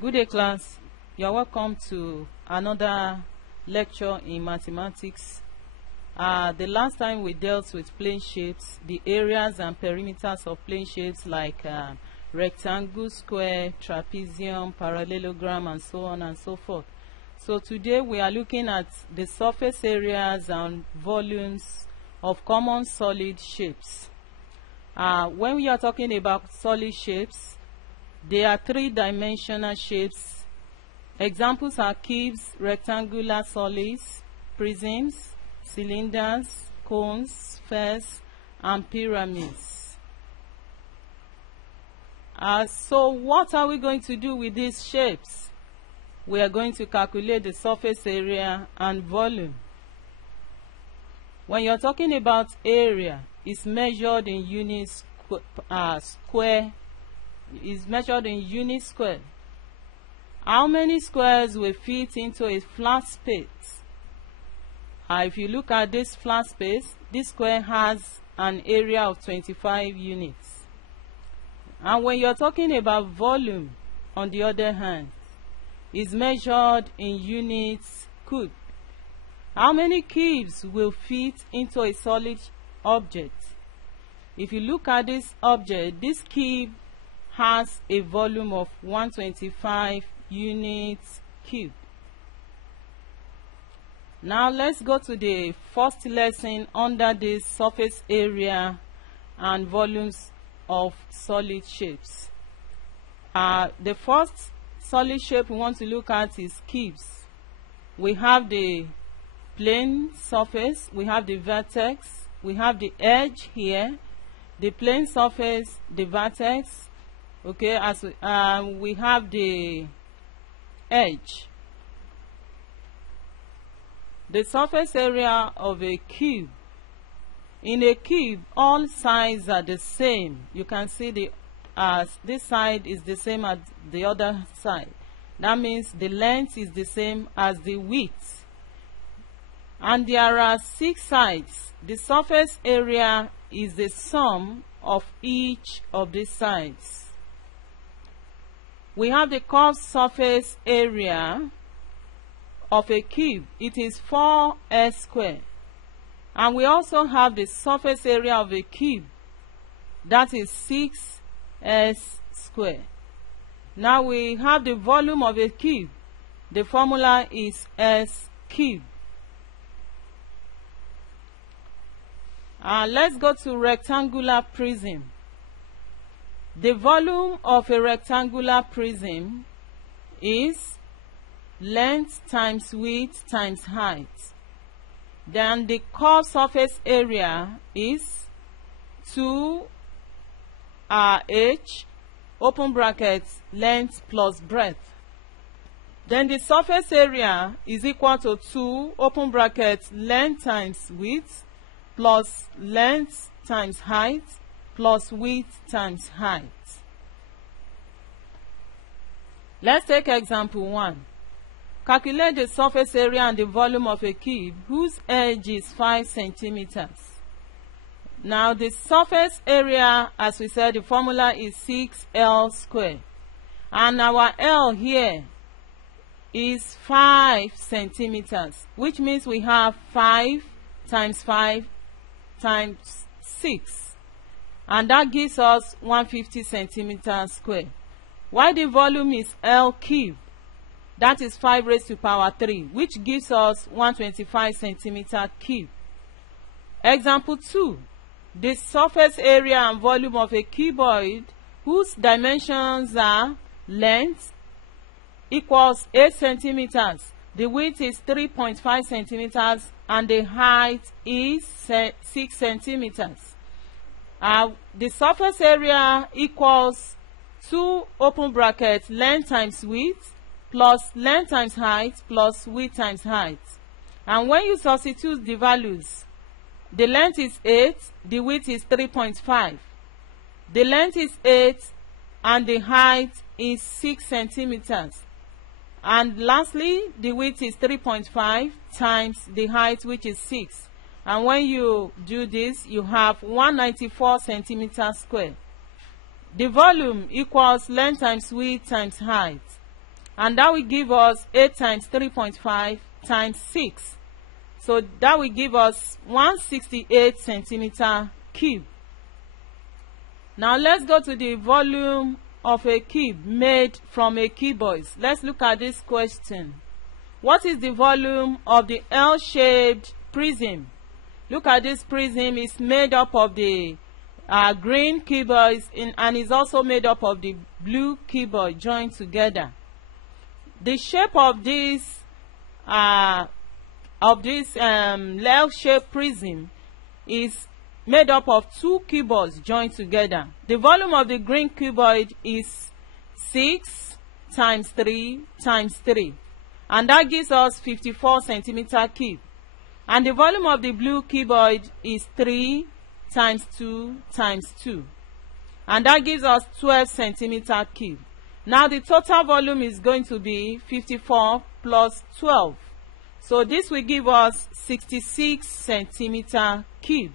Good day, class. You are welcome to another lecture in mathematics. The last time we dealt with plane shapes, the areas and perimeters of plane shapes like rectangle, square, trapezium, parallelogram, and so on and so forth. So today we are looking at the surface areas and volumes of common solid shapes. When we are talking about solid shapes, they are three-dimensional shapes. Examples are cubes, rectangular solids, prisms, cylinders, cones, spheres, and pyramids. So what are we going to do with these shapes? We are going to calculate the surface area and volume. When you're talking about area, it's measured in units square. Is measured in unit square. How many squares will fit into a flat space? If you look at this flat space, this square has an area of 25 units. And when you're talking about volume, on the other hand, is measured in units cube. How many cubes will fit into a solid object? If you look at this object, this cube has a volume of 125 units cube. Now let's go to the first lesson under this surface area and volumes of solid shapes. The first solid shape we want to look at is cubes. We have the plane surface, we have the vertex, we have the edge here, the plane surface, the vertex. Okay, as we have the edge. The surface area of a cube. In a cube, all sides are the same. You can see this side is the same as the other side. That means the length is the same as the width. And there are 6 sides. The surface area is the sum of each of these sides. We have the curved surface area of a cube. It is 4s squared. And we also have the surface area of a cube. That is 6s squared. Now we have the volume of a cube. The formula is s cubed. Let's go to rectangular prism. The volume of a rectangular prism is length times width times height. Then the curved surface area is 2h open brackets length plus breadth. Then the surface area is equal to 2 open brackets length times width plus length times height plus width times height. Let's take example 1. Calculate the surface area and the volume of a cube whose edge is 5 centimeters. Now the surface area, as we said, the formula is 6l squared. And our L here is 5 centimeters, which means we have 5 times 5 times 6. And that gives us 150 centimeters squared. While the volume is L cubed, that is 5 raised to power 3, which gives us 125 centimeter cube. Example 2. The surface area and volume of a cuboid whose dimensions are length equals 8 centimeters, the width is 3.5 centimeters, and the height is 6 centimeters. The surface area equals 2 open brackets length times width plus length times height plus width times height. And when you substitute the values, the length is 8, the width is 3.5. The length is 8 and the height is 6 centimeters. And lastly, the width is 3.5 times the height, which is 6. And when you do this, you have 194 centimeters squared. The volume equals length times width times height. and that will give us 8 times 3.5 times 6. So that will give us 168 centimeter cube. Now let's go to the volume of a cube made from a cuboid. Let's look at this question. What is the volume of the L-shaped prism? Look at this prism. It's made up of the green cuboids and is also made up of the blue cuboid joined together. The shape of this L-shaped prism is made up of 2 cuboids joined together. The volume of the green cuboid is 6 times 3 times 3, and that gives us 54 centimeter cube. And the volume of the blue cuboid is 3 times 2 times 2, and that gives us 12 centimeter cube. Now the total volume is going to be 54 plus 12. So this will give us 66 centimeter cube.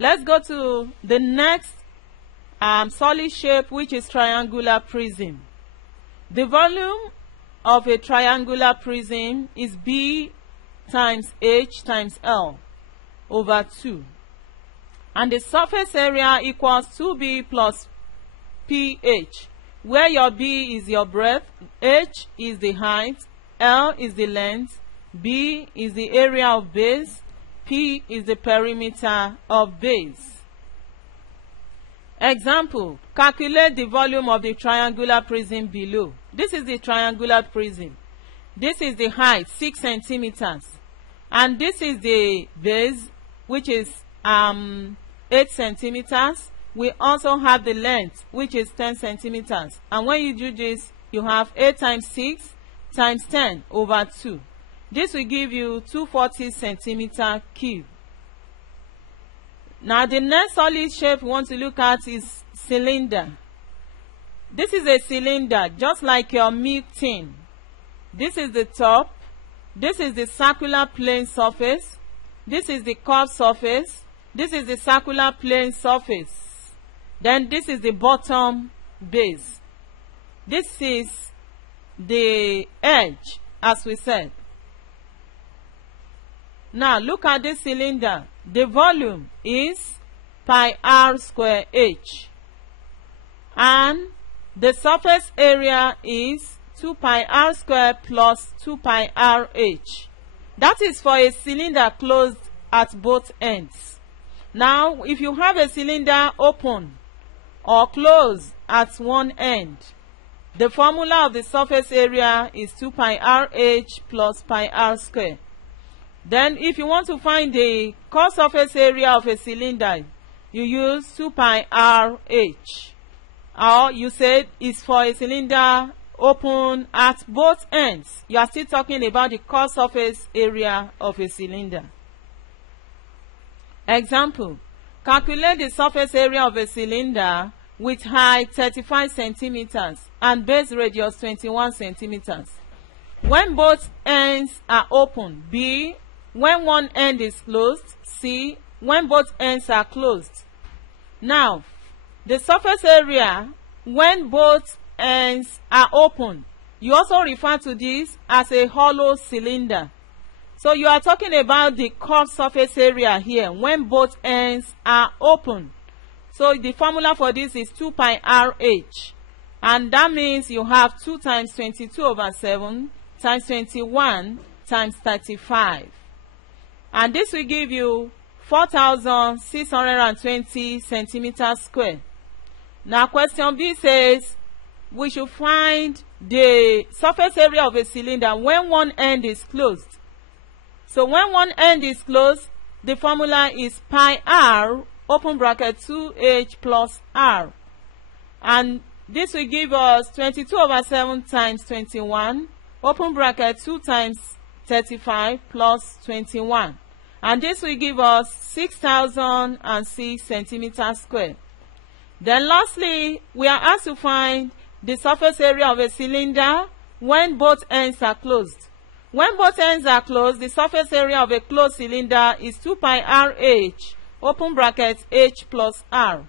Let's go to the next solid shape, which is triangular prism. The volume of a triangular prism is B times H times L over 2. And the surface area equals 2B plus PH, where your B is your breadth, H is the height, L is the length, B is the area of base, P is the perimeter of base. Example, calculate the volume of the triangular prism below. This is the triangular prism. This is the height, 6 centimeters. And this is the base, which is 8 centimeters. We also have the length, which is 10 centimeters. And when you do this, you have 8 times 6 times 10 over 2. This will give you 240 centimeter cube. Now the next solid shape we want to look at is cylinder. This is a cylinder, just like your milk tin. This is the top. This is the circular plane surface. This is the curved surface. This is the circular plane surface. Then this is the bottom base. This is the edge, as we said. Now look at this cylinder. The volume is pi r square h, and the surface area is 2 pi r square plus 2 pi r h. That is for a cylinder closed at both ends. Now if you have a cylinder open or closed at one end, the formula of the surface area is 2 pi r h plus pi r square. Then if you want to find the core surface area of a cylinder, you use 2 pi r h. Or you said it's for a cylinder open at both ends. You are still talking about the core surface area of a cylinder. Example, calculate the surface area of a cylinder with height 35 centimeters and base radius 21 centimeters. When both ends are open, B. When one end is closed, C. When both ends are closed. Now, the surface area when both ends are open, you also refer to this as a hollow cylinder. So you are talking about the curved surface area here when both ends are open. So the formula for this is 2 pi r h, and that means you have 2 times 22 over 7 times 21 times 35. And this will give you 4,620 centimeters square. Now question B says we should find the surface area of a cylinder when one end is closed. So when one end is closed, the formula is pi r open bracket 2h plus r. And this will give us 22 over 7 times 21 open bracket 2 times 35 plus 21. And this will give us 6,006 centimeters square. Then lastly, we are asked to find the surface area of a cylinder when both ends are closed. When both ends are closed, the surface area of a closed cylinder is 2 pi r h open bracket h plus r.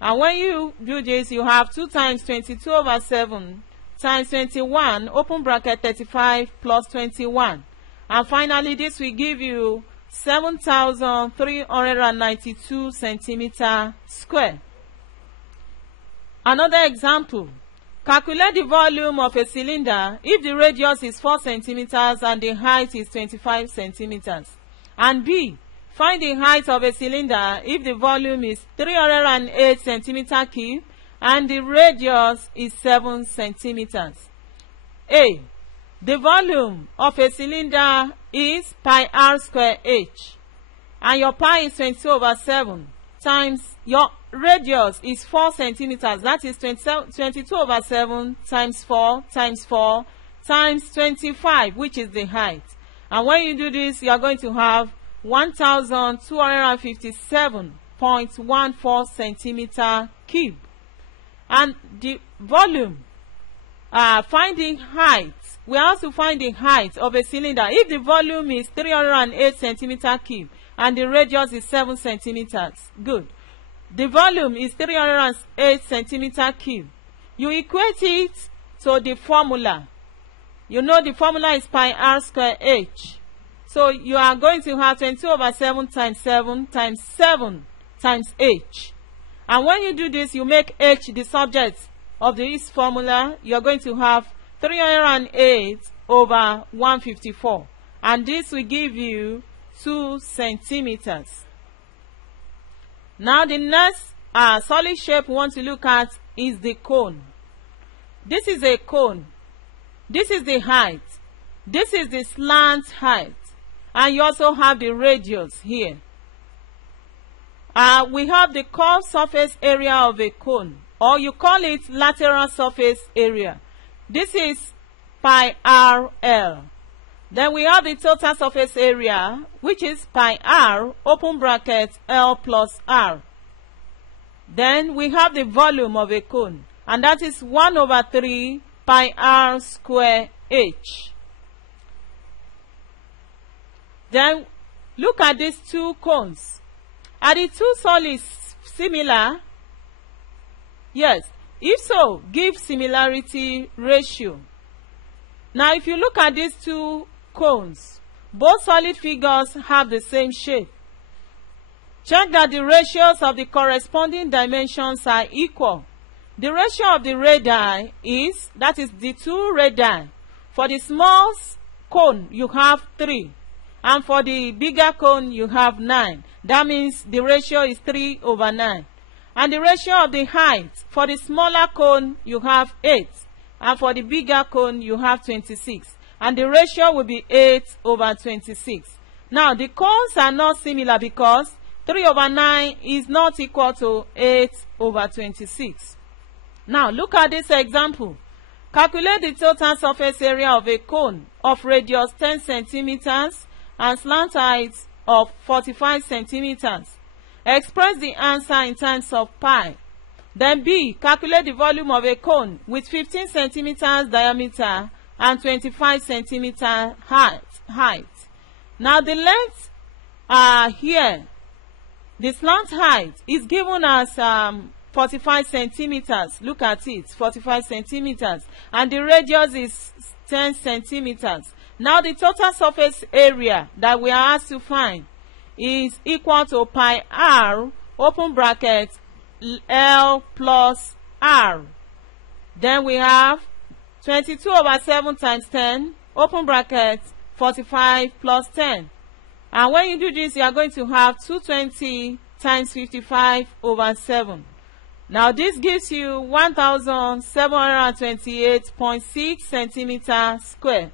And when you do this, you have 2 times 22 over 7 times 21, open bracket 35 plus 21. And finally, this will give you 7,392 centimeter square. Another example. Calculate the volume of a cylinder if the radius is 4 centimeters and the height is 25 centimeters. And B. Find the height of a cylinder if the volume is 308 centimeter cube and the radius is 7 centimeters. A. The volume of a cylinder is pi r square h, and your pi is 22/7 times your radius is 4 centimeters, that is 22/7 times 4 times 4 times 25, which is the height. And when you do this, you are going to have 1,257.14 centimeter cube. And the volume, finding height, we have to find the height of a cylinder if the volume is 308 centimeter cube and the radius is 7 centimeters. Good. The volume is 308 centimeter cube. You equate it to the formula. You know the formula is pi r square h. So you are going to have 22/7 times 7 times 7 times h. And when you do this, you make h the subject of this formula. You are going to have 308/154. And this will give you 2 centimeters. Now the next solid shape we want to look at is the cone. This is a cone. This is the height. This is the slant height. And you also have the radius here. We have the curved surface area of a cone, or you call it lateral surface area. This is pi RL. Then we have the total surface area, which is pi r, open bracket, L plus R. Then we have the volume of a cone, and that is 1/3 pi r square h. Then look at these two cones. Are the two solids similar? Yes. If so, give similarity ratio. Now if you look at these two cones, both solid figures have the same shape. Check that the ratios of the corresponding dimensions are equal. The ratio of the radii is, that is the 2 radii. For the small cone, you have 3. And for the bigger cone, you have 9. That means the ratio is 3/9. And the ratio of the height, for the smaller cone, you have 8. And for the bigger cone, you have 26. And the ratio will be 8/26. Now, the cones are not similar because 3/9 is not equal to 8/26. Now, look at this example. Calculate the total surface area of a cone of radius 10 centimeters and slant height of 45 centimeters. Express the answer in terms of pi. Then B, calculate the volume of a cone with 15 centimeters diameter and 25 centimeter height. Now the length here, the slant height is given as 45 centimeters. Look at it, 45 centimeters. And the radius is 10 centimeters. Now the total surface area that we are asked to find is equal to pi r, open bracket, L plus R. Then we have 22/7 times 10, open bracket, 45 plus 10. And when you do this, you are going to have 220 times 55/7. Now this gives you 1,728.6 centimeters square.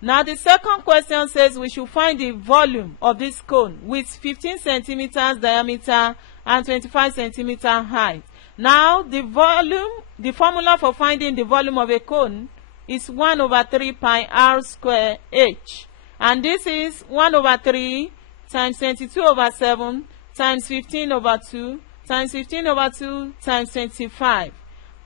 Now the second question says we should find the volume of this cone with 15 centimeters diameter and 25 centimeter height. Now the formula for finding the volume of a cone is 1/3 pi r square h. And this is 1/3 times 22/7 times 15/2 times 15/2 times 25.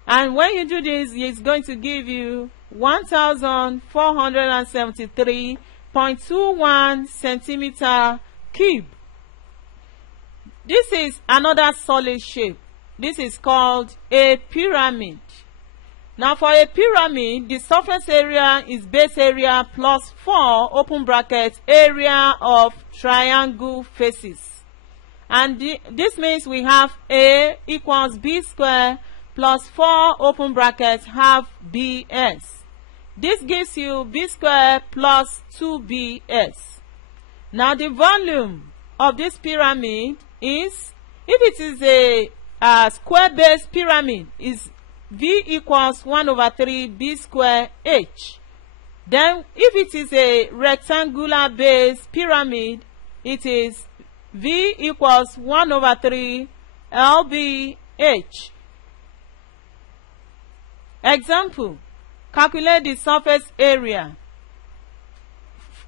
And when you do this, it's going to give you 1,473.21 centimeter cube. This is another solid shape. This is called a pyramid. Now for a pyramid, the surface area is base area plus 4 open bracket area of triangle faces. And this means we have A equals B square plus 4 open bracket half BS. This gives you B square plus 2BS. Now the volume of this pyramid is, if it is a square base pyramid, is V equals 1 over 3 B square H. Then if it is a rectangular base pyramid, it is V equals 1 over 3 LBH. Example, calculate the surface area.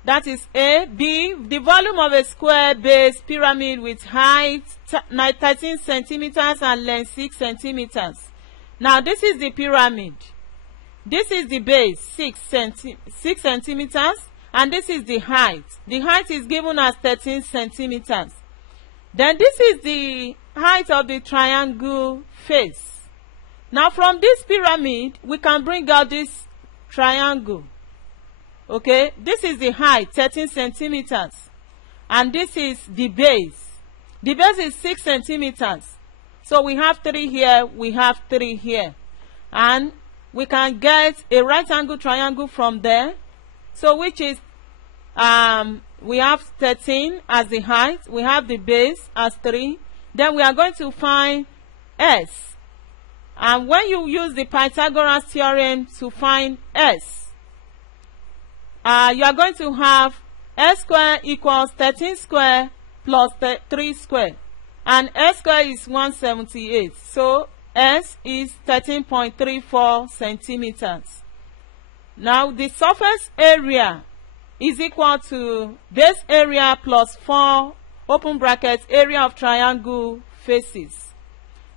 That is A. B, the volume of a square base pyramid with height 13 centimeters and length 6 centimeters. Now this is the pyramid. This is the base 6 centimeters, and this is the height. The height is given as 13 centimeters. Then this is the height of the triangle face. Now from this pyramid, we can bring out this triangle. Okay, this is the height, 13 centimeters. And this is the base. The base is 6 centimeters. So we have 3 here, we have 3 here. And we can get a right angle triangle from there. So which is, we have 13 as the height. We have the base as 3. Then we are going to find S. And when you use the Pythagoras theorem to find S, you are going to have S square equals 13 square plus 3 square. And S square is 178. So S is 13.34 centimeters. Now the surface area is equal to base area plus 4 open bracket area of triangle faces.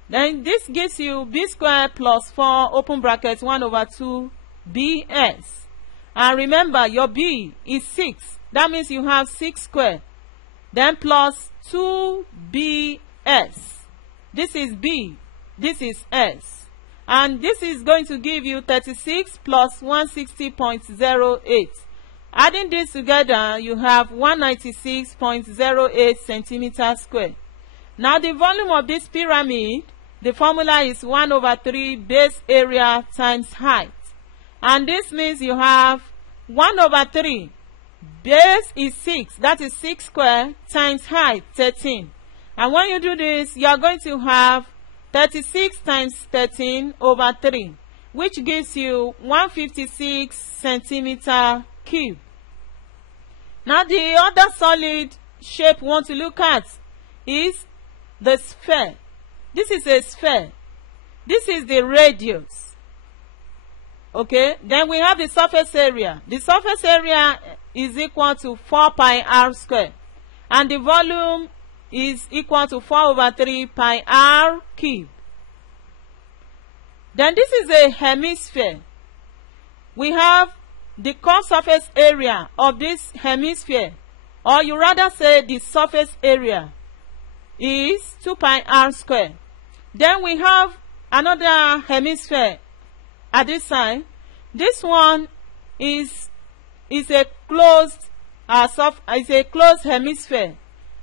Then this gives you B square plus 4 open bracket 1 over 2 BS. And remember, your B is 6. That means you have 6 square. Then plus 2BS. This is B. This is S. And this is going to give you 36 plus 160.08. Adding this together, you have 196.08 centimeters square. Now the volume of this pyramid, the formula is 1 over 3 base area times height. And this means you have 1 over 3. Base is 6. That is 6 square times height, 13. And when you do this, you are going to have 36 times 13 over 3, which gives you 156 centimeter cube. Now the other solid shape we want to look at is the sphere. This is a sphere. This is the radius. Okay, then we have the surface area. The surface area is equal to 4 pi r square. And the volume is equal to 4 over 3 pi r cube. Then this is a hemisphere. We have the curved surface area of this hemisphere, or you rather say the surface area, is 2 pi r square. Then we have another hemisphere at this side. This one is a closed hemisphere,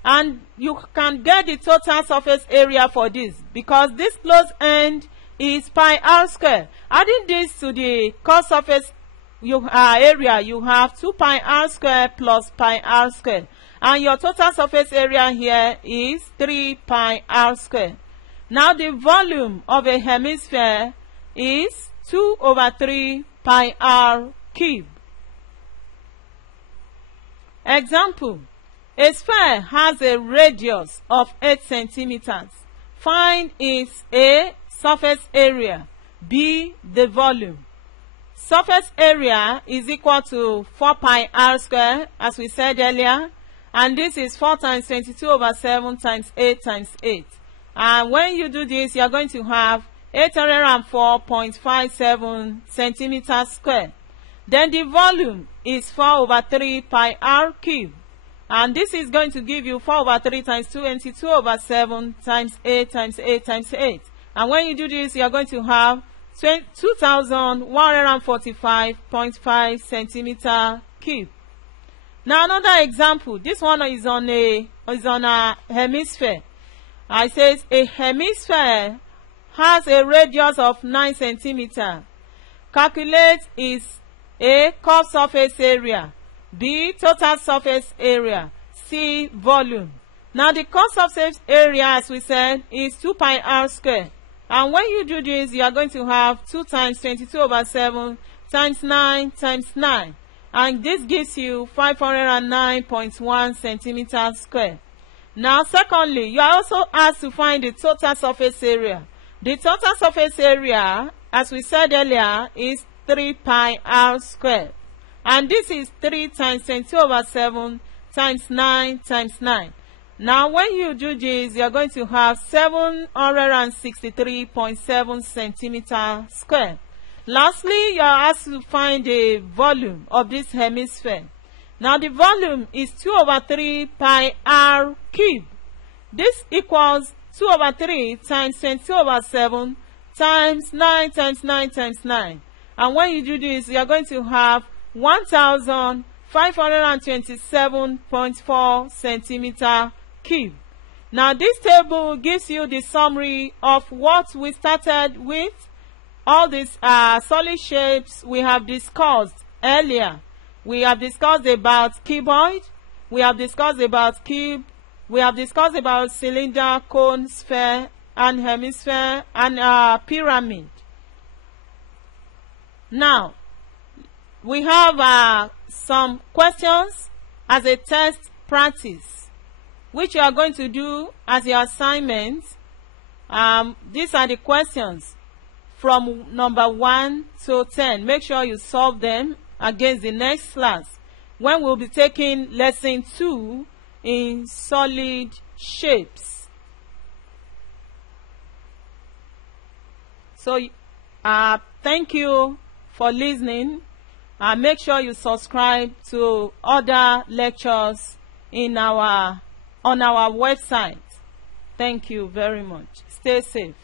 and you can get the total surface area for this because this closed end is pi r square. Adding this to the curved surface area, you have 2 pi r square plus pi r square, and your total surface area here is 3 pi r square. Now the volume of a hemisphere is 2 over 3 pi r cube. Example, a sphere has a radius of 8 centimeters. Find its A, surface area, B, the volume. Surface area is equal to 4 pi r square, as we said earlier, and this is 4 times 22 over 7 times 8 times 8. And when you do this, you are going to have 804.57 centimeters square. Then the volume is 4 over 3 pi r cube. And this is going to give you 4 over 3 times 22 over 7 times 8 times 8 times 8. And when you do this, you are going to have 2145.5 centimeter cube. Now another example. This one is on a hemisphere. I says a hemisphere has a radius of 9 centimeters. Calculate is A, curved surface area, B, total surface area, C, volume. Now the curved surface area, as we said, is 2 pi r squared. And when you do this, you are going to have 2 times 22/7 times 9 times 9. And this gives you 509.1 centimeters squared. Now secondly, you are also asked to find the total surface area. The total surface area, as we said earlier, is 3 pi r squared. And this is 3 times 22/7 times 9 times 9. Now when you do this, you are going to have 763.7 centimeters squared. Lastly, you are asked to find the volume of this hemisphere. Now the volume is 2/3 pi r cube. This equals 2/3 times 22/7 times 9 times 9 times 9. And when you do this, you are going to have 1527.4 centimeter cube. Now this table gives you the summary of what we started with. All these solid shapes we have discussed earlier. We have discussed about cuboid, we have discussed about cube, we have discussed about cylinder, cone, sphere, and hemisphere, and pyramid. Now, we have some questions as a test practice, which you are going to do as your assignment. These are the questions from number 1 to 10. Make sure you solve them against the next class, when we'll be taking lesson 2 in solid shapes. So, thank you for listening. Make sure you subscribe to other lectures on our website. Thank you very much. Stay safe.